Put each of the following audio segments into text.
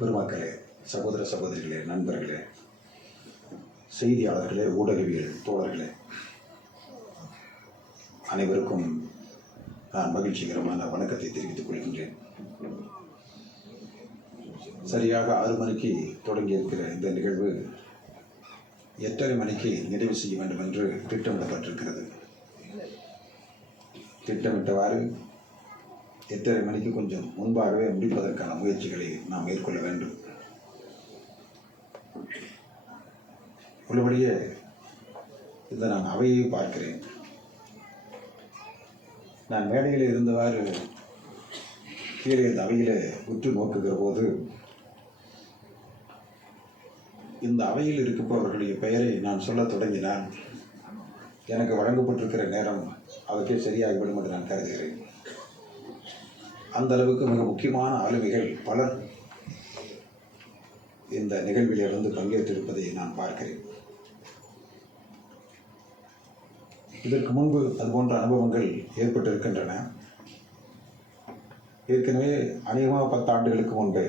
பெருமக்களே, சகோதர சகோதரிகளே, நண்பர்களே, செய்தியாளர்களே, ஊடகவியல் தோழர்களே, அனைவருக்கும் நான் மகிழ்ச்சிகரமான வணக்கத்தை தெரிவித்துக் கொள்கின்றேன். சரியாக 6 மணிக்கு தொடங்கியிருக்கிற இந்த நிகழ்வு 8:30 மணிக்கு நிறைவு செய்ய வேண்டும் என்று திட்டமிடப்பட்டிருக்கிறது. திட்டமிட்டவாறு 8:30 மணிக்கு கொஞ்சம் முன்பாகவே முடிப்பதற்கான முயற்சிகளை நாம் மேற்கொள்ள வேண்டும். உள்ளபடியே இந்த நான் அவையை பார்க்கிறேன். நான் மேடையில் இருந்தவாறு கீழே இந்த அவையில் உற்று நோக்குகிற போது இந்த அவையில் இருப்பவர்களுடைய பெயரை நான் சொல்ல தொடங்கினால் எனக்கு வழங்கப்பட்டிருக்கிற நேரம் அதற்கே சரியாகிவிடும் என்று நான் கருதுகிறேன். அந்த அளவுக்கு மிக முக்கியமான ஆளுமைகள் பலர் இந்த நிகழ்விலே வந்து பங்கேற்றிருப்பதை நான் பார்க்கிறேன். இதற்கு முன்பு அதுபோன்ற அனுபவங்கள் ஏற்பட்டிருக்கின்றன. ஏற்கனவே அநேகமாக 10 ஆண்டுகளுக்கு முன்பே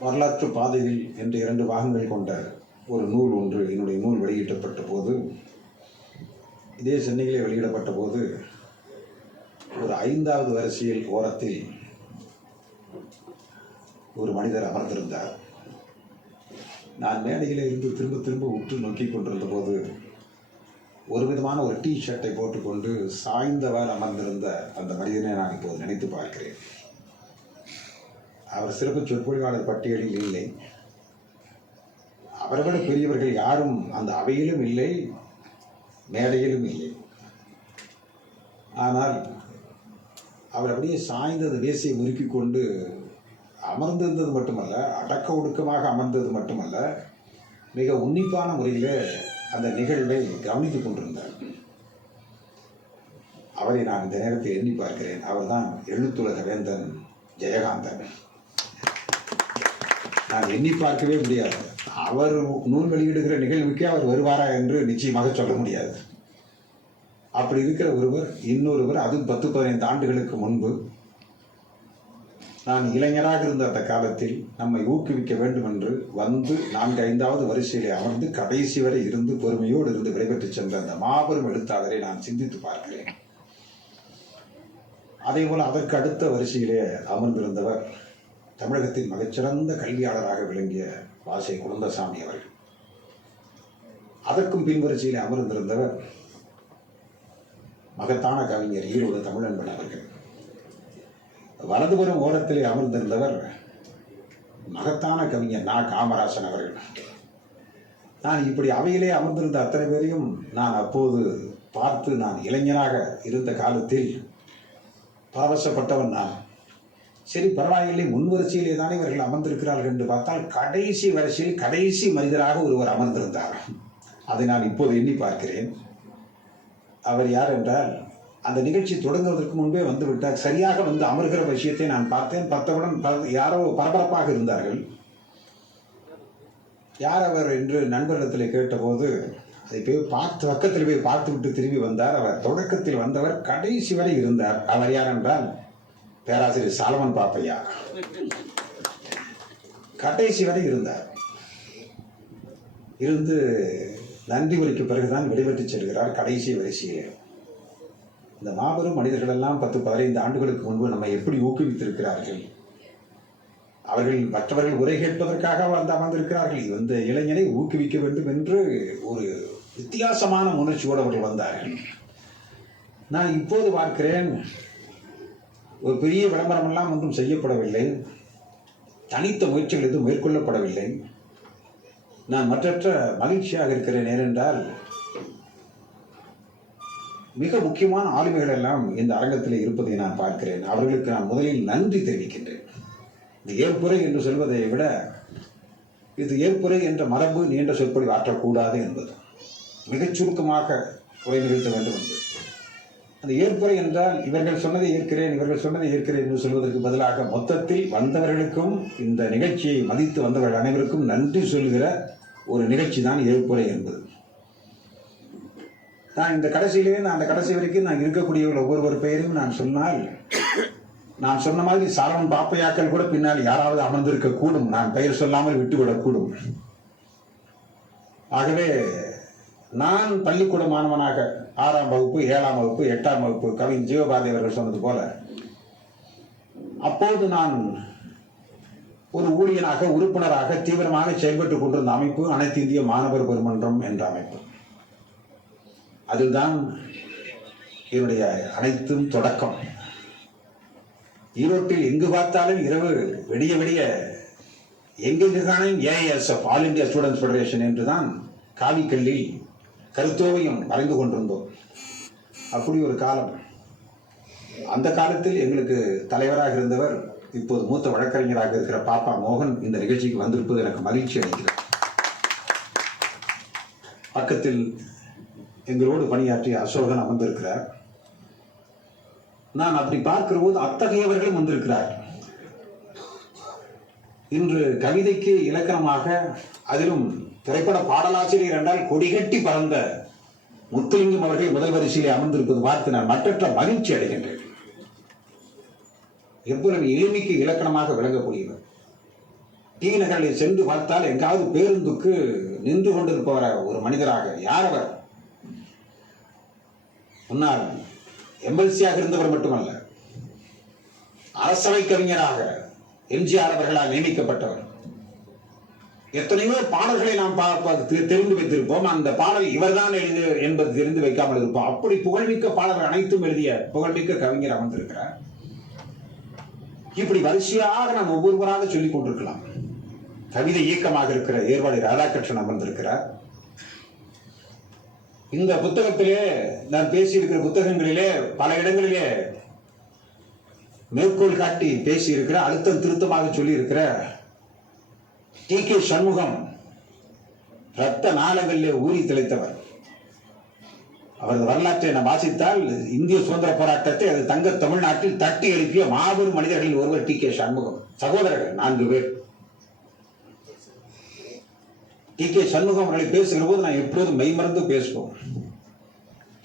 வரலாற்று பாதையில் என்று 2 பாகங்கள் கொண்ட ஒரு நூல் ஒன்று என்னுடைய நூல் வெளியிடப்பட்ட போது, இதே சென்னையிலே வெளியிடப்பட்ட போது ஒரு 5வது வரிசையில் ஓரத்தில் ஒரு மனிதர் அமர்ந்திருந்தார். நான் மேடையில் இருந்து திரும்ப திரும்ப உற்று நோக்கி கொண்டிருந்த போது ஒரு விதமான ஒரு ஷர்ட்டை போட்டுக்கொண்டு சாய்ந்தவாறு அமர்ந்திருந்த அந்த மனிதனை நான் இப்போது நினைத்து பார்க்கிறேன். அவர் சிறப்பு சொற்பொழிவாளர் பட்டியலில் இல்லை. அவர்களை பெரியவர்கள் யாரும் அந்த அவையிலும் இல்லை, மேடையிலும் இல்லை. ஆனால் அவர் அப்படியே சாய்ந்தது வேசியை முறுக்கிக் கொண்டு அமர்ந்திருந்தது மட்டுமல்ல, அடக்க ஒடுக்கமாக அமர்ந்தது மட்டுமல்ல, மிக உன்னிப்பான முறையில் அந்த நிகழ்வை கவனித்துக் கொண்டிருந்தார். அவரை நான் இந்த நேரத்தில் எண்ணி பார்க்கிறேன். அவர்தான் எழுத்துலக வேந்தன் ஜெயகாந்தன். நான் எண்ணி பார்க்கவே முடியாது. அவர் நூல் வெளியிடுகிற நிகழ்வுக்கே அவர் வருவாரா என்று நிச்சயமாக சொல்ல முடியாது. அப்படி இருக்கிற ஒருவர், இன்னொருவர், அதுவும் 10-15 ஆண்டுகளுக்கு முன்பு நான் இளைஞராக இருந்த அந்த காலத்தில் நம்மை ஊக்குவிக்க வேண்டும் என்று வந்து 4-5வது வரிசையிலே அமர்ந்து கடைசி வரை இருந்து பொறுமையோடு இருந்து விடைபெற்று சென்ற அந்த மாபெரும் எழுத்தாளரை நான் சிந்தித்து பார்க்கிறேன். அதேபோல் அதற்கு அடுத்த வரிசையிலே அமர்ந்திருந்தவர் தமிழகத்தின் மிகச்சிறந்த கல்வியாளராக விளங்கிய வாசை குழந்தசாமி அவர்கள். அதற்கும் பின்வரிசையிலே அமர்ந்திருந்தவர் மகத்தான கவிஞர் ஈரோடு தமிழன்பன் அவர்கள். வலதுபுறம் ஓரத்திலே அமர்ந்திருந்தவர் மகத்தான கவிஞர் நா. காமராசன் அவர்கள். நான் இப்படி அவையிலே அமர்ந்திருந்த அத்தனை பேரையும் நான் அப்போது பார்த்து, நான் இளைஞராக இருந்த காலத்தில் பரவசப்பட்டவன் நான். சரி, பரவாயில்லை, முன்வரிசையிலே தானே இவர்கள் அமர்ந்திருக்கிறார்கள் என்று பார்த்தால் கடைசி வரிசையில் கடைசி மனிதராக ஒருவர் அமர்ந்திருந்தார். அதை நான் இப்போது எண்ணி பார்க்கிறேன். அவர் யார் என்றால், அந்த நிகழ்ச்சி தொடங்குவதற்கு முன்பே வந்துவிட்டார். சரியாக வந்து அமர்கிற விஷயத்தை நான் பார்த்தேன். பார்த்தவுடன் யாரோ பரபரப்பாக இருந்தார்கள். யார் அவர் என்று நண்பரிடத்தில் கேட்டபோது அதை போய் பக்கத்தில் போய் பார்த்து விட்டு திரும்பி வந்தார். அவர் தொடக்கத்தில் வந்தவர், கடைசி வரை இருந்தார். அவர் யார் என்றால் பேராசிரியர் சாலமன் பாப்பையா. கடைசி வரை இருந்தார். இருந்து நன்றி உரைக்கு பிறகுதான் விடைபெற்று செல்கிறார் கடைசி வரிசையிலே. இந்த மாபெரும் மனிதர்கள் எல்லாம் 10-15 ஆண்டுகளுக்கு முன்பு நம்மை எப்படி ஊக்குவித்திருக்கிறார்கள். அவர்கள் மற்றவர்கள் உரை கேட்பதற்காக வந்து அமர்ந்திருக்கிறார்கள். இந்த இளைஞனை ஊக்குவிக்க வேண்டும் என்று ஒரு வித்தியாசமான உணர்ச்சியோடு அவர்கள் வந்தார்கள். நான் இப்போது பார்க்கிறேன், ஒரு பெரிய விளம்பரமெல்லாம் ஒன்றும் செய்யப்படவில்லை, தனித்த முயற்சிகள் எதுவும் மேற்கொள்ளப்படவில்லை. நான் மற்றற்ற மகிழ்ச்சியாக இருக்கிறேன். ஏனென்றால் மிக முக்கியமான ஆளுமைகள் எல்லாம் இந்த அரங்கத்தில் இருப்பதை நான் பார்க்கிறேன். அவர்களுக்கு நான் முதலில் நன்றி தெரிவிக்கின்றேன். இந்த ஏற்புரை என்று சொல்வதை விட இது ஏற்புரை என்ற மரபு நீண்ட சொற்பொழிவு ஆற்றக்கூடாது என்பது, மிகச் சுருக்கமாக உரை நிகழ்த்த வேண்டும் என்பது. அந்த ஏற்புரை என்றால் இவர்கள் சொன்னதை ஏற்கிறேன், இவர்கள் சொன்னதை ஏற்கிறேன் என்று சொல்வதற்கு பதிலாக மொத்தத்தில் வந்தவர்களுக்கும் இந்த நிகழ்ச்சியை மதித்து வந்தவர்கள் அனைவருக்கும் நன்றி சொல்கிற ஒரு நிகழ்ச்சி தான் ஏற்புரை என்பது. நான் இந்த கடைசியிலே, நான் அந்த கடைசி வரைக்கும் நான் இருக்கக்கூடிய ஒவ்வொரு பெயரையும் நான் சொன்னால் நான் சொன்ன மாதிரி சாலமன் பாப்பையாக்கள் கூட பின்னால் யாராவது அமர்ந்திருக்க கூடும். நான் பெயர் சொல்லாமல் விட்டுவிடக்கூடும். ஆகவே நான் பள்ளிக்கூட மாணவனாக 6ஆம் வகுப்பு 7ஆம் வகுப்பு 8ஆம் வகுப்பு கவிஞர் ஜீவபாரதி அவர்கள் சொன்னது போல அப்போது நான் ஒரு ஊழியனாக உறுப்பினராக தீவிரமாக செயல்பட்டுக் கொண்டிருந்த அமைப்பு அனைத்து இந்திய மாணவர் பெருமன்றம் என்ற அமைப்பு. அதில்தான் என்னுடைய அனைத்தும் தொடக்கம். ஈரோட்டில் எங்கு பார்த்தாலும் இரவு விடிய விடிய எங்கெங்குதானும் ஏஐஎஸ்எஃப் ஆல் இந்தியா ஸ்டூடெண்ட்ஸ் ஃபெடரேஷன் என்றுதான் காவிக்கல்லில் கருத்தோவையும் வரைந்து கொண்டிருந்தோம். அப்படி ஒரு காலம். அந்த காலத்தில் எங்களுக்கு தலைவராக இருந்தவர் இப்போது மூத்த வழக்கறிஞராக இருக்கிற பாப்பா மோகன் இந்த நிகழ்ச்சிக்கு வந்திருப்பது எனக்கு மகிழ்ச்சி அளிக்கிறது. பக்கத்தில் எங்களோடு பணியாற்றிய அசோகன் அமர்ந்திருக்கிறார். நான் அப்படி பார்க்கிற போது அத்தகையவர்களும் வந்திருக்கிறார். இன்று கவிதைக்கு இலக்கணமாக அதிலும் திரைப்பட பாடலாசிரியர் என்றால் கொடிகட்டி பறந்த முத்துலிங்கம் அவர்கள் முதல் வரிசையிலே அமர்ந்திருப்பது பார்த்து நான் மற்றற்ற மகிழ்ச்சி அடைகின்றேன். எவ்வளவு எளிமைக்கு இலக்கணமாக விளங்கக்கூடியவர். டி நகரில் சென்று பார்த்தால் எங்காவது பேருந்துக்கு நின்று கொண்டிருப்பவர ஒரு மனிதராக யார் அவர்? முன்னால் எம்எல்சியாக இருந்தவர் மட்டுமல்ல, அரசவை கவிஞராக எம்ஜிஆர் அவர்களால் நியமிக்கப்பட்டவர். எத்தனையோ பாடல்களை நாம் தெரிந்து வைத்திருப்போம். அந்த பாடல் இவர்தான் எழுதிய என்பது தெரிந்து வைக்காமல் இருப்போம். அப்படி புகழ்மிக்க பாடல்கள் அனைத்தும் எழுதிய புகழ்மிக்க கவிஞர் அமர்ந்திருக்கிறார். இப்படி வரிசையாக நாம் ஒவ்வொருவராக சொல்லிக் கொண்டிருக்கலாம். கவிதை இயக்கமாக இருக்கிற ஏர்வாடி ராதாகிருஷ்ணன் அமர்ந்திருக்கிறார். இந்த புத்தகத்திலே நான் பேசியிருக்கிற புத்தகங்களிலே பல இடங்களிலே மேற்கோள் காட்டி பேசியிருக்கிற அழுத்தம் திருத்தமாக சொல்லி இருக்கிற டி.கே. சண்முகம் ரத்த நாளங்களிலே ஊறி திளைத்தவர். அவரது வரலாற்றை நாம் வாசித்தால் இந்திய சுதந்திர போராட்டத்தை அது தங்க தமிழ்நாட்டில் தட்டி எழுப்பிய மாபெரும் மனிதர்களில் ஒருவர் டி.கே. சண்முகம். சகோதரர்கள் 4 பேர். டி.கே. சண்முகம் அவர்களை பேசுகிற போது நான் எப்போதும் மெய்மறந்து பேசுவோம்.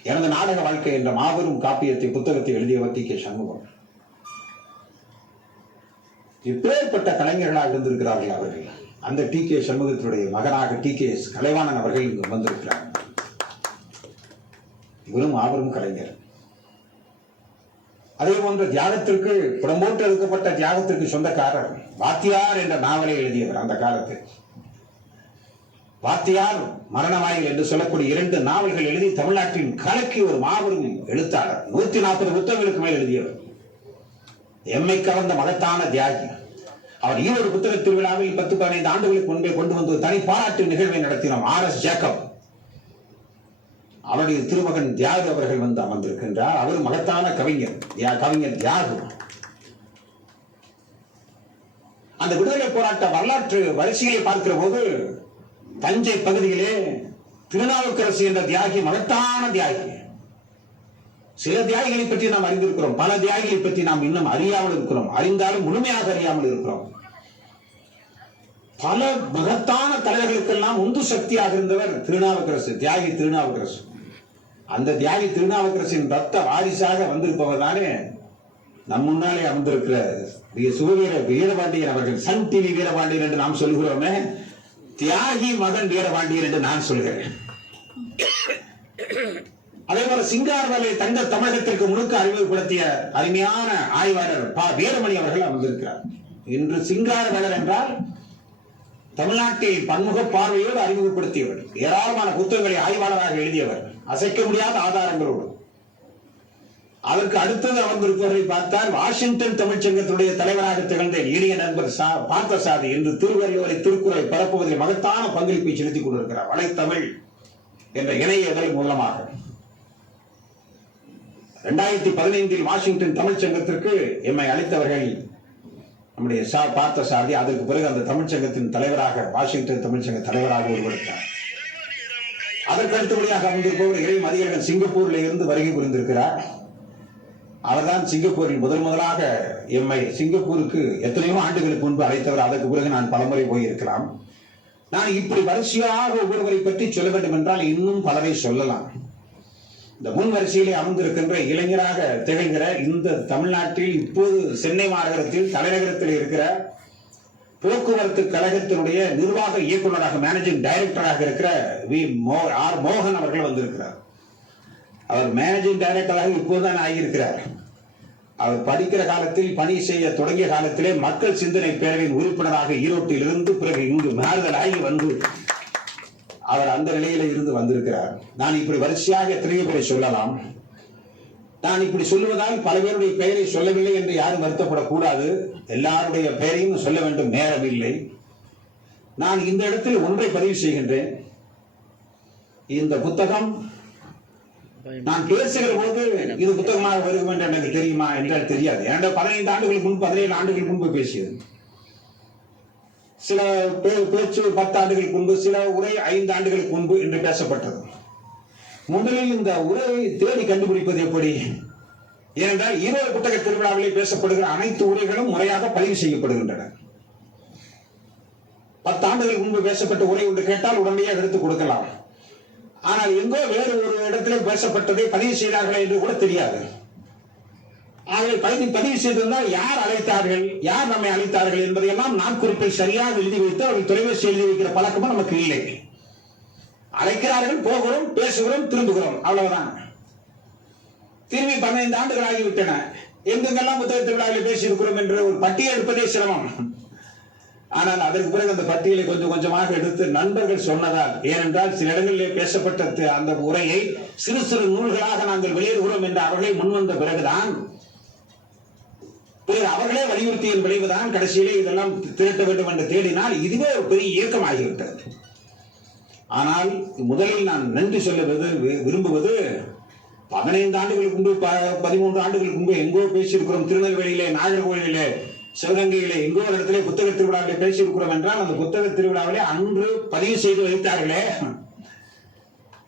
எனது நாடக வாழ்க்கை என்ற மாபெரும் காப்பியத்தை புத்தகத்தை எழுதியவர் டி.கே. சண்முகம். இப்பேற்பட்ட கலைஞர்களாக இருந்திருக்கிறார்கள் அவர்கள். அந்த டி.கே. சண்முகத்தினுடைய மகனாக டி.கே. கலைவாணன் அவர்கள் இங்கு வந்திருக்கிறார். இவரும் மாபெரும் கலைஞர். அதே போன்ற தியாகத்திற்கு புறம்போட்டு எடுக்கப்பட்ட தியாகத்திற்கு சொந்தக்காரர் வாத்தியார் என்ற நாவலை எழுதியவர். அந்த காலத்தில் வாத்தியார் மரணவாயில் என்று சொல்லக்கூடிய 2 நாவல்கள் எழுதி தமிழ்நாட்டின் கலக்கி ஒரு மாபெரும் எழுத்தாளர். 140 புத்தகங்களுக்கு மேல் எழுதியவர். எம்மை கவர்ந்த மகத்தான தியாகி. அவர் ஈரோடு புத்தக திருவிழாவில் 10-15 ஆண்டுகளுக்கு முன்பே கொண்டு வந்து தனி பாராட்டு நிகழ்வை நடத்தினோம். R.S. ஜேக்கப் அவருடைய திருமகன் தியாகு அவர்கள் வந்து அமர்ந்திருக்கின்றார். அவர் மகத்தான கவிஞர் தியாகு. அந்த விடுதலை போராட்ட வரலாற்று வரிசையை பார்க்கிற போது தஞ்சை பகுதியிலே திருநாவுக்கரசு என்ற தியாகி மகத்தான தியாகி. சில தியாகிகளை பற்றி நாம் அறிந்திருக்கிறோம், பல தியாகிகளை பற்றி நாம் இன்னும் அறியாமல் இருக்கிறோம். அறிந்தாலும் முழுமையாக அறியாமல் இருக்கிறோம். பல மகத்தான தலைவர்களுக்கெல்லாம் உந்து சக்தியாக இருந்தவர் திருநாவுக்கரசு, தியாகி திருநாவுக்கரசு. அந்த தியாகி திருநாவுக்கரசின் ரத்த வாரிசாக வந்திருப்பவர் தானே நம் முன்னாலே அமர்ந்திருக்கிற சுகவீர வீரபாண்டியன் அவர்கள். சன் டிவி வீரபாண்டியன் என்று நாம் சொல்கிறோமே, தியாகி மகன் வீரபாண்டியன் என்று நான் சொல்கிறேன். அதே போல சிங்காரவேலை தங்க தமிழகத்திற்கு முழுக்க அறிமுகப்படுத்திய அருமையான ஆய்வாளர் வீரமணி அவர்கள் அமர்ந்திருக்கிறார். இன்று சிங்காரவேலர் என்றால் தமிழ்நாட்டில் பன்முக பார்வையோடு அறிமுகப்படுத்தியவர். ஏராளமான புத்தகங்களை ஆய்வாளராக எழுதியவர், அசைக்க முடியாத ஆதாரங்களோடு. அதற்கு அடுத்தது அமர்ந்திருப்பவரை பார்த்தால் வாஷிங்டன் தமிழ்ச்சங்கத்தினுடைய தலைவராக திகழ்ந்த இனிய நண்பர் பார்த்தசாதி என்று திருவள்ளுவரை திருக்குறளை பரப்புவதில் மகத்தான பங்களிப்பை செலுத்திக் கொண்டிருக்கிறார். வலைத்தமிழ் என்ற இணைய இதழ் மூலமாக 2015 வாஷிங்டன் தமிழ்ச்சங்கத்திற்கு எம்மை அழைத்தவர்கள் நம்முடைய பார்த்தசாதி. அதற்கு பிறகு அந்த தமிழ்ச்சங்கத்தின் தலைவராக வாஷிங்டன் தமிழ்ச்சங்க தலைவராக உருவெடுத்தார். அதற்கு அடுத்தபடியாக அமர்ந்திருப்பவர் இறை மதியழகன் சிங்கப்பூரில் இருந்து வருகை புரிந்திருக்கிறார். அவர்தான் சிங்கப்பூரில் முதலாக எம்மை சிங்கப்பூருக்கு எத்தனையோ ஆண்டுகளுக்கு முன்பு அழைத்தவர். அதற்கு பிறகு நான் பலமுறை போயிருக்கலாம். நான் இப்படி வரிசையாக ஒவ்வொருவரை பற்றி சொல்ல வேண்டும் என்றால் இன்னும் பலரை சொல்லலாம். இந்த முன் வரிசையிலே அமர்ந்திருக்கின்ற இளைஞராக திகழ்கிற இந்த தமிழ்நாட்டில் இப்போது சென்னை மாநகரத்தில் தலைநகரத்தில் இருக்கிற போக்குவரத்து கழகத்தினுடைய நிர்வாக இயக்குநராக மேனேஜிங் டைரக்டராக இருக்கிற ஆர் மோகன் அவர்கள் வந்திருக்கிறார். அவர் மேனேஜிங் டைரக்டராக இப்போதுதான் ஆகியிருக்கிறார். அவர் படிக்கிற காலத்தில் பணி செய்ய தொடங்கிய காலத்திலே மக்கள் சிந்தனை பேரவையின் உறுப்பினராக ஈரோட்டில் இருந்து பிறகு இங்கு மாறுதலாகி வந்து அவர் அந்த நிலையில இருந்து வந்திருக்கிறார். நான் இப்படி வரிசையாக எத்தனையோ பேரை சொல்லலாம். நான் இப்படி சொல்லுவதால் பல பேருடைய பெயரை சொல்லவில்லை என்று யாரும் வருத்தப்படக்கூடாது. எல்லாருடைய பெயரையும் சொல்ல வேண்டும், நேரம் இல்லை. நான் இந்த இடத்தில் ஒன்றை பதிவு செய்கின்றேன். இந்த புத்தகம் நான் பேசுகிற போது இது புத்தகமாக வருகும் என்று எனக்கு தெரியுமா என்றால் தெரியாது. ஏன்னா 15 ஆண்டுகளுக்கு முன்பு 17 ஆண்டுகளுக்கு முன்பு பேசியது. சில பேச்சு 10 ஆண்டுகளுக்கு முன்பு, சில உரை 5 ஆண்டுகளுக்கு முன்பு என்று பேசப்பட்டது. முதலில் இந்த உரையை தேடி கண்டுபிடிப்பது எப்படி? ஏனென்றால் ஈரோடு புத்தக திருவிழாவிலே பேசப்படுகிற அனைத்து உரைகளும் முறையாக பதிவு செய்யப்படுகின்றன. 10 ஆண்டுகளுக்கு முன்பு பேசப்பட்ட உரை ஒன்று கேட்டால் உடனடியாக எடுத்துக் கொடுக்கலாம். ஆனால் எங்கோ வேறு ஒரு இடத்திலே பேசப்பட்டதை பதிவு செய்தார்கள் என்று கூட தெரியாது. ஆகவே பதிவு செய்திருந்தால் யார் அழைத்தார்கள், யார் நம்மை அழைத்தார்கள் என்பதையெல்லாம் நாட்குறிப்பை சரியாக எழுதி வைத்து அவர்கள் தொலைபேசி எழுதி வைக்கிற பழக்கமும் நமக்கு இல்லை. அழைக்கிறார்கள், போகிறோம், பேசுகிறோம், திரும்புகிறோம், அவ்வளவுதான். திரும்பி 15 ஆண்டுகள் ஆகிவிட்டன. எங்கெங்கெல்லாம் புத்தக திருவிழாவில் பேசியிருக்கிறோம் என்று ஒரு பட்டியல் எடுப்பதே சிரமம். ஆனால் அதற்கு பிறகு அந்த பட்டியலை கொஞ்சம் கொஞ்சமாக எடுத்து நண்பர்கள் சொன்னதால், ஏனென்றால் சில இடங்களிலே பேசப்பட்ட அந்த உரையை சிறு சிறு நூல்களாக நாங்கள் வெளியிடுகிறோம் என்று அவர்களே முன்வந்த பிறகுதான், அவர்களே வலியுறுத்தியின் விளைவுதான் கடைசியிலே இதெல்லாம் திரட்ட வேண்டும் என்று தேடினால் இதுவே ஒரு பெரிய இயக்கம் ஆகிவிட்டது. ஆனால் முதலில் நான் நன்றி சொல்ல விரும்புவது, 15 ஆண்டுகளுக்கு முன்பு 13 ஆண்டுகளுக்கு முன்பு எங்கோ பேசியிருக்கிறோம். திருநெல்வேலியிலே, நாகர்கோவிலிலே, சிவகங்கையிலே எங்கோ ஒரு இடத்திலே புத்தக திருவிழாவிலே பேசியிருக்கிறோம் என்றால் அந்த புத்தக திருவிழாவிலே அன்று பதிவு செய்து வைத்தார்களே,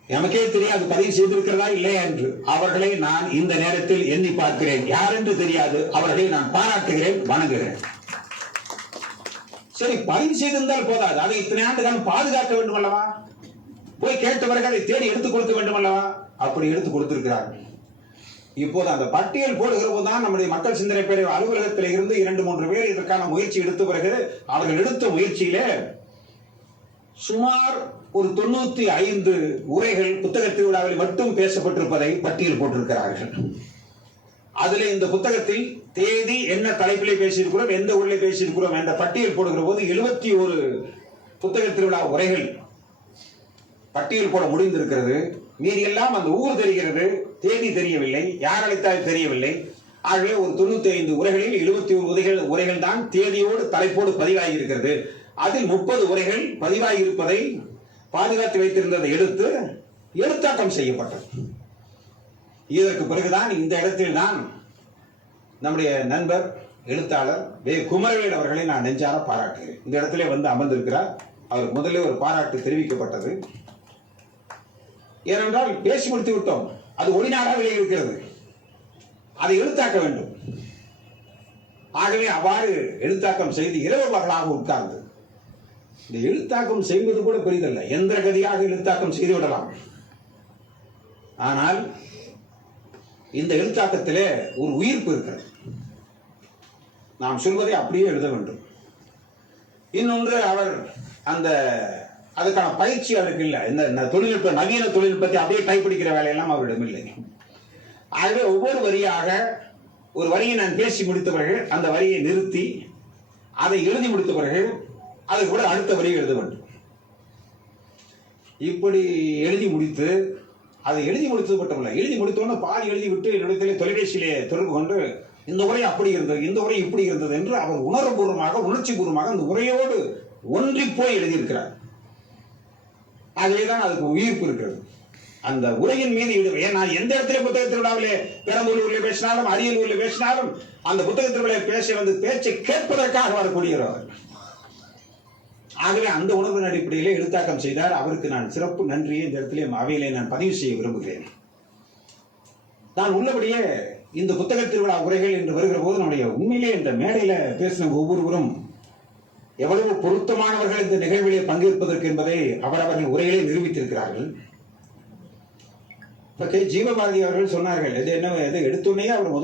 நமக்கே தெரியாது பதிவு செய்திருக்கிறதா இல்லையா என்று. அவர்களை நான் இந்த நேரத்தில் எண்ணி பார்க்கிறேன். யார் என்று தெரியாது, அவர்களை நான் பாராட்டுகிறேன், வணங்குகிறேன். சரி, பதிவு செய்திருந்தால் போதாது, அதை இத்தனை ஆண்டு காலம் பாதுகாக்க வேண்டும் அல்லவா? போய் கேட்டவர்கள் அதை தேடி எடுத்துக் கொடுக்க வேண்டும் அல்லவா? அப்படி எடுத்துக் கொடுத்திருக்கிறார்கள். இப்போது அந்த பட்டியல் போடுகிற போதுதான் நம்முடைய மக்கள் சிந்தனை பேரவை அலுவலகத்தில் இருந்து 2-3 பேர் இதற்கான முயற்சி எடுத்த பிறகு அவர்கள் எடுத்த முயற்சியிலே சுமார் ஒரு 95 உரைகள் புத்தக திருவிழாவில் மட்டும் பேசப்பட்டிருப்பதை பட்டியல் போட்டிருக்கிறார்கள். அதில் இந்த புத்தகத்தில் தேதி என்ன தலைப்பிலே பேசியிருக்கிறோம், எந்த ஊரிலே பேசியிருக்கிறோம் என்ற பட்டியல் போடுகிற போது 71 புத்தக திருவிழா உரைகள் பட்டியல் போட முடிந்திருக்கிறது. மீறி எல்லாம் அந்த ஊர் தெரிகிறது, தேதி தெரியவில்லை, யார் அழைத்தால் தெரியவில்லை. ஆகவே ஒரு 95 உரைகளில் 71 உரைகள் தான் தேதியோடு தலைப்போடு பதிவாகி இருக்கிறது. அதில் 30 உரைகள் பதிவாகி இருப்பதை பாதுகாத்து வைத்திருந்ததை எடுத்து எழுத்தாக்கம் செய்யப்பட்டது. இதற்கு பிறகுதான் இந்த இடத்தில் தான் நம்முடைய நண்பர் எழுத்தாளர் குமரவேல் அவர்களை நான் நெஞ்சார பாராட்டுகிறேன். இந்த இடத்திலே வந்து அமர்ந்திருக்கிறார். அவருக்கு முதலே ஒரு பாராட்டு தெரிவிக்கப்பட்டது. ஏனென்றால் பேசி முடித்து விட்டோம், அது ஒளிநாடாக இருக்கிறது, அதை எழுத்தாக்க வேண்டும். ஆகவே அவ்வாறு எழுத்தாக்கம் செய்து இரவு பகலாக உட்கார்ந்து இந்த எழுத்தாக்கம் செய்வது கூட பெரிதல்ல, எந்திர கதியாக எழுத்தாக்கம் செய்து விடலாம். ஆனால் இந்த எழுத்தாக்கத்திலே ஒரு உயிர்ப்பு இருக்கிறது. நாம் சொல்வதை அப்படியே எழுத வேண்டும். இன்னொன்று, அவர் அந்த அதுக்கான பயிற்சி அவருக்கு இல்லை. இந்த தொழில்நுட்ப நவீன தொழில்நுட்பத்தை அப்படியே டைப் படிக்கிற வேலையெல்லாம் அவரிடம் இல்லை. ஆகவே ஒவ்வொரு வரியாக ஒரு வரியை நான் பேசி முடித்த பிறகு அந்த வரியை நிறுத்தி அதை எழுதி முடித்த பிறகு அது கூட அடுத்த வரியை எழுத வேண்டும். இப்படி எழுதி முடித்து அதை எழுதி முடித்தது மட்டுமல்ல, எழுதி முடித்தோன்னு பாதி எழுதி விட்டு என்னிடத்திலே தொலைபேசியிலே தொடர்பு கொண்டு இந்த உரை அப்படி இருந்தது, இந்த உரை இப்படி இருந்தது என்று அவர் உணர்வுபூர்வமாக உணர்ச்சி பூர்வமாக அந்த உரையோடு ஒன்றி போய் எழுதியிருக்கிறார். ஆகவேதான் அதுக்கு உயிர்ப்பு இருக்கிறது. அந்த உரையின் மீது நான் எந்த இடத்துல புத்தக திருவிழாவிலே பெரம்பலூர்ல பேசினாலும் அரியலூர்ல பேசினாலும் அந்த புத்தக திருவிழாவில் பேச வந்து பேச்சை கேட்பதற்காக வரக்கூடியவர். ஆகவே அந்த உணர்வின் அடிப்படையிலே எழுத்தாக்கம் செய்தார். அவருக்கு நான் சிறப்பு நன்றியை இந்த இடத்திலே அவையிலே நான் பதிவு செய்ய விரும்புகிறேன். நான் உள்ளபடியே இந்த புத்தக திருவிழா உரைகள் என்று வருகிற போது நம்முடைய உண்மையிலே இந்த மேடையில பேசின ஒவ்வொருவரும் எவ்வளவு பொருத்தமானவர்கள் இந்த நிகழ்விலே பங்கேற்பதற்கு என்பதை அவரவர்கள் உரையிலே நிரூபித்திருக்கிறார்கள். இப்ப கே ஜீவபாரதி அவர்கள் சொன்னார்கள், இது என்ன இது எடுத்தோடனே அவர் முதல்